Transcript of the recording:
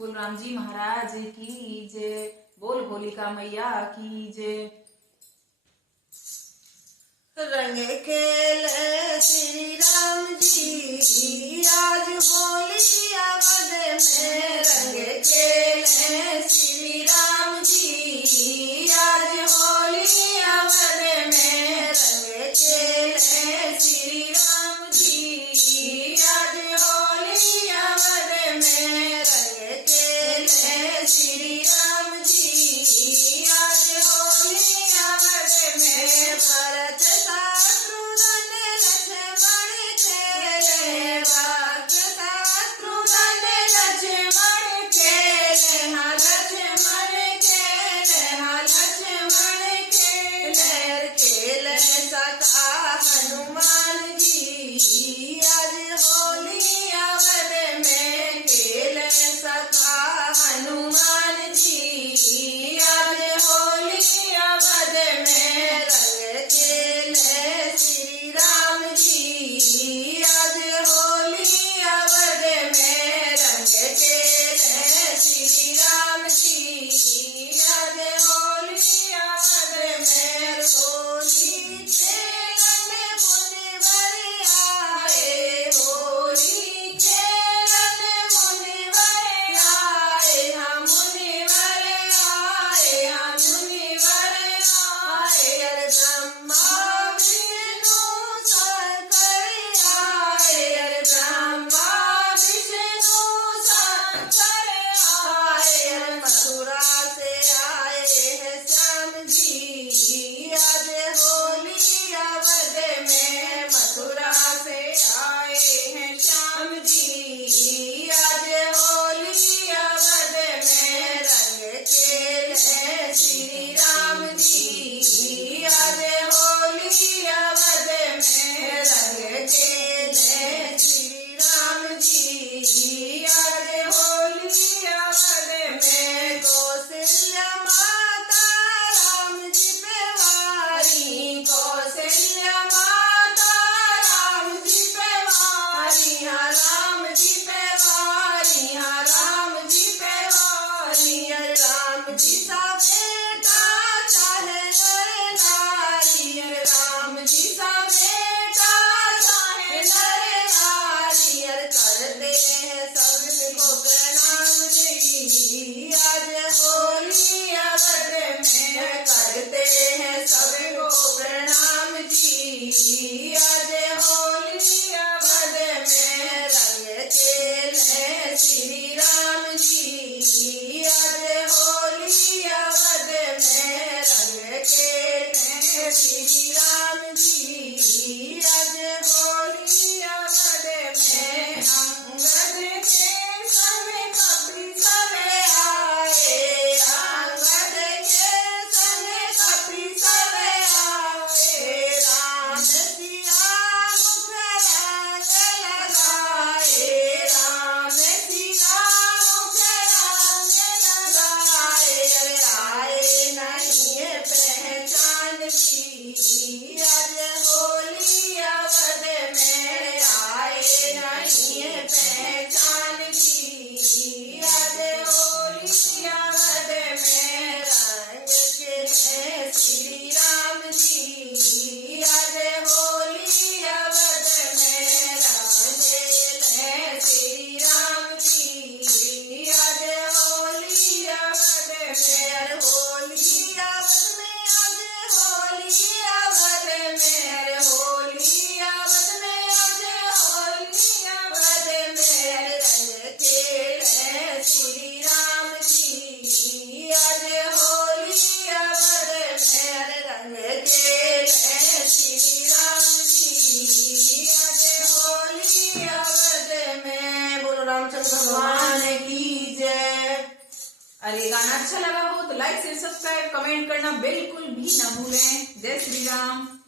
बोल राम जी महाराज की जय। बोल होलिका मैया की जय। रंग खेले श्री राम जी आज होली अवध में। रंग खेले श्री राम जी आज होली अवध में। रंग खेले श्री राम जी आज होली अवध में। रंग खेले श्री राम जी आज होली अवध में। भरत हनुमान जी आज होली अवध में। खेल सखा हनुमान जी आज होली अवध में। रंग खेले श्री राम जी आज होली अवध में। रंग खेले श्री राम जी आज होली अवध में। होली मथुरा से आए हैं श्याम जी आज होली अवध में। मथुरा से आए हैं श्याम जी आज होली अवध में। रंग खेले श्री राम जी आज होली अवध में। रंग खेले श्री राम जी आज होली अवध में। कौशल्या माता राम जी पे वारी। कौशल्या माता राम जी पे वारी। हाँ राम जी पे वारी। हाँ राम जी पे वारी। राम जी सा बेटा चाहे नर नारी। राम जी सा बेटा चाहे नर नारी। करते हैं सबको प्रणाम जी आज होली अवध में। करते हैं सबको प्रणाम जी आज होली अवध में। रंग खेले श्री राम जी आज होली अवध में। रंग खेले श्री राम जी आज होली अवध में। अंगद के संग कपि सब आए। अंगद के संग कपि सब आए। राम सिया मुख रंग लगाए। राम सिया मुख रंग लगाए। आए नहीं पहचान की आज होली अवध में। आए नहीं पहचान की आज होली अवध में। रंग खेले श्री राम जी आज होली अवध में। रंग खेले श्री राम जी आज होली अवध में। होली अवध में आज होली अवध में। होली अवध में आज होली अवध में। रंग खेले श्री राम जी आज होली अवध में। रंग खेले श्री राम जी आज होली अवध में। बोलो रामचंद्र भगवान की जय। अरे गाना अच्छा लगा हो तो लाइक शेयर सब्सक्राइब कमेंट करना बिल्कुल भी ना भूलें। जय श्री राम।